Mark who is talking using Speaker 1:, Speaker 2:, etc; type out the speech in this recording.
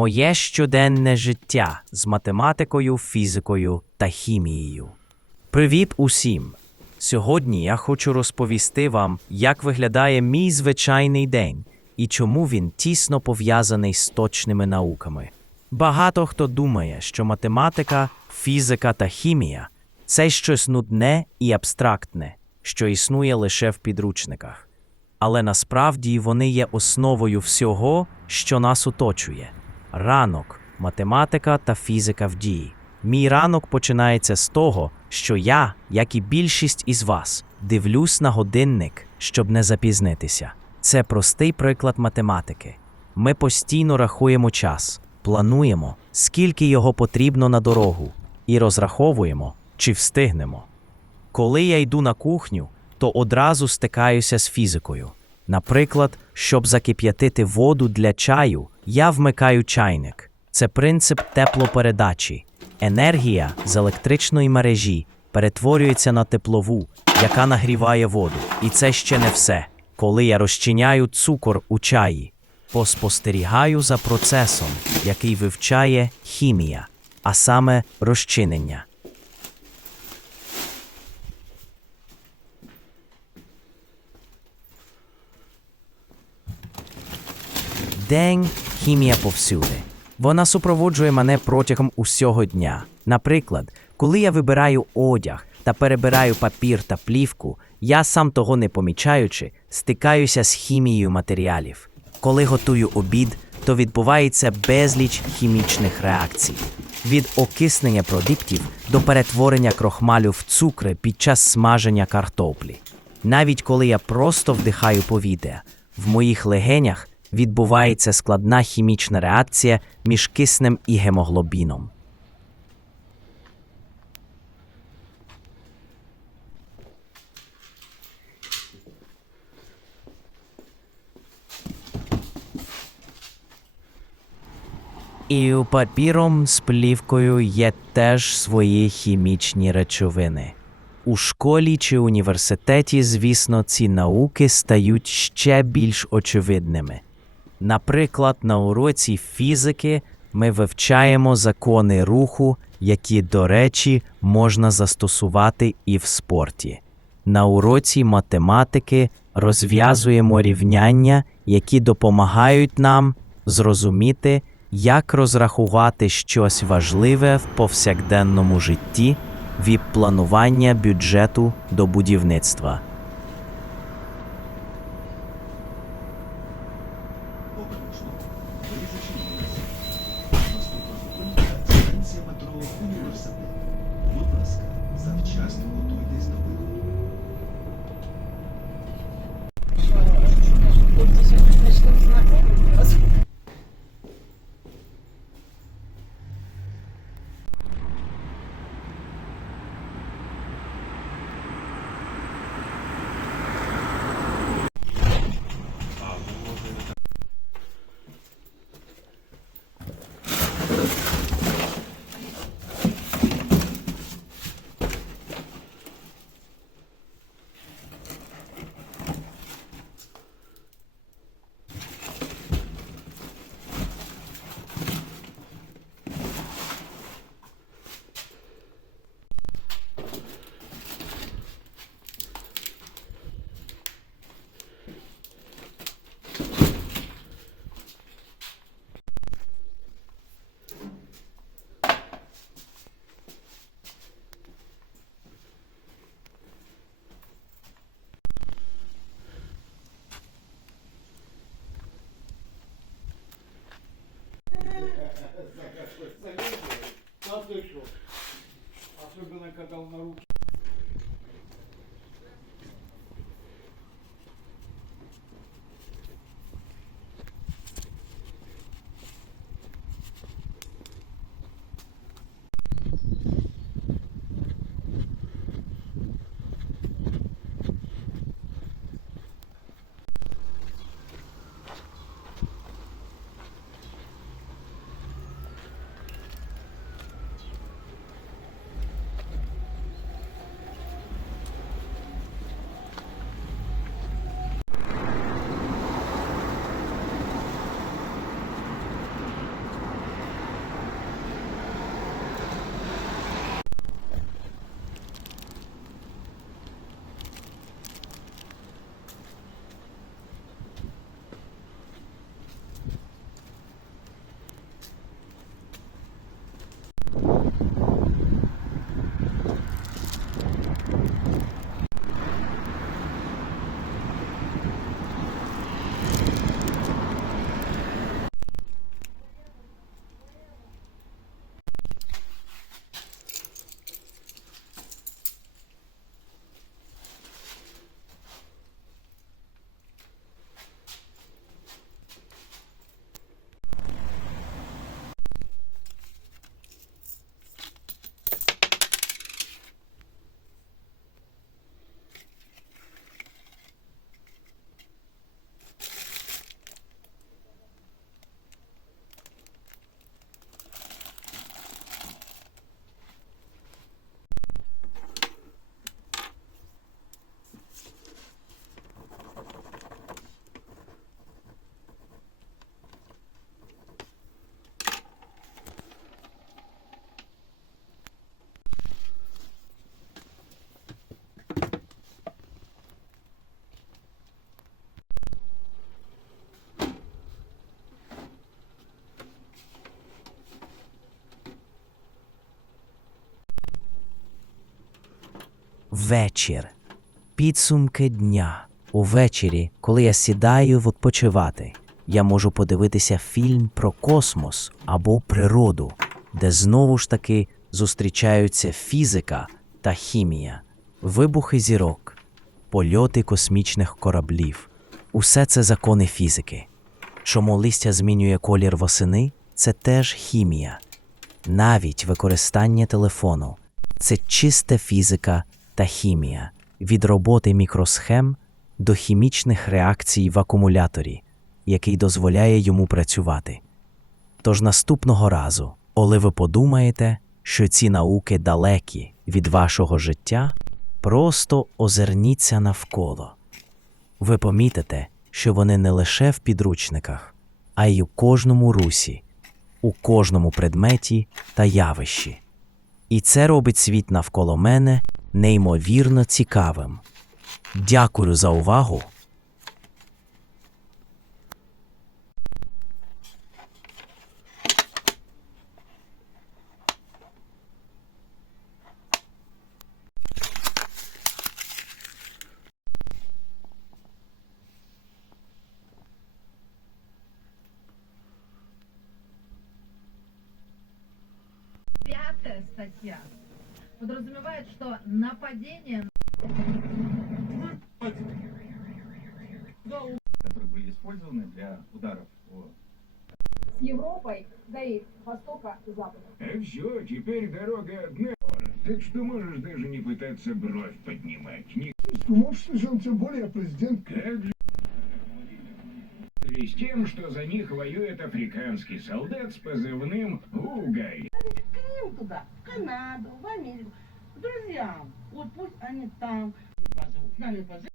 Speaker 1: Моє щоденне життя з математикою, фізикою та хімією. Привіт усім! Сьогодні я хочу розповісти вам, як виглядає мій звичайний день і чому він тісно пов'язаний з точними науками. Багато хто думає, що математика, фізика та хімія це щось нудне і абстрактне, що існує лише в підручниках. Але насправді вони є основою всього, що нас оточує. Ранок, математика та фізика в дії. Мій ранок починається з того, що я, як і більшість із вас, дивлюсь на годинник, щоб не запізнитися. Це простий приклад математики. Ми постійно рахуємо час, плануємо, скільки його потрібно на дорогу, і розраховуємо, чи встигнемо. Коли я йду на кухню, то одразу стикаюся з фізикою. Наприклад, щоб закип'ятити воду для чаю, я вмикаю чайник. Це принцип теплопередачі. Енергія з електричної мережі перетворюється на теплову, яка нагріває воду. І це ще не все. Коли я розчиняю цукор у чаї, поспостерігаю за процесом, який вивчає хімія, а саме розчинення. День хімія повсюди. Вона супроводжує мене протягом усього дня. Наприклад, коли я вибираю одяг та перебираю папір та плівку, я сам того не помічаючи, стикаюся з хімією матеріалів. Коли готую обід, то відбувається безліч хімічних реакцій. Від окиснення продуктів до перетворення крохмалю в цукри під час смаження картоплі. Навіть коли я просто вдихаю повітря, в моїх легенях відбувається складна хімічна реакція між киснем і гемоглобіном. І у папіром з плівкою є теж свої хімічні речовини. У школі чи університеті, звісно, ці науки стають ще більш очевидними. Наприклад, на уроці фізики ми вивчаємо закони руху, які, до речі, можна застосувати і в спорті. На уроці математики розв'язуємо рівняння, які допомагають нам зрозуміти, як розрахувати щось важливе в повсякденному житті від планування бюджету до будівництва.
Speaker 2: Ви зачинилися. Наступна зупинка станція метро Університет. Будь ласка, завчасно готуйтесь до виходу.
Speaker 3: Особенно когда он
Speaker 1: Вечір. Підсумки дня. Увечері, коли я сідаю відпочивати, я можу подивитися фільм про космос або природу, де знову ж таки зустрічаються фізика та хімія, вибухи зірок, польоти космічних кораблів. Усе це закони фізики. Чому листя змінює колір восени це теж хімія. Навіть використання телефону це чиста фізика та хімія від роботи мікросхем до хімічних реакцій в акумуляторі, який дозволяє йому працювати. Тож наступного разу, коли ви подумаєте, що ці науки далекі від вашого життя, просто озирніться навколо. Ви помітите, що вони не лише в підручниках, а й у кожному русі, у кожному предметі та явищі. І це робить світ навколо мене неймовірно цікавим. Дякую за увагу.
Speaker 4: Подразумевает, что нападение
Speaker 5: которые были использованы для ударов
Speaker 6: с Европой, да и Востока и Запада.
Speaker 7: А все, теперь дорога одна. Так что можешь даже не пытаться бровь поднимать. Не
Speaker 8: Можешь, слышал, тем более президент
Speaker 7: как же. С тем, что за них воюет африканский солдат с позывным «Угай».
Speaker 9: Крым туда, в Канаду, в Америку, друзьям. Вот пусть они там с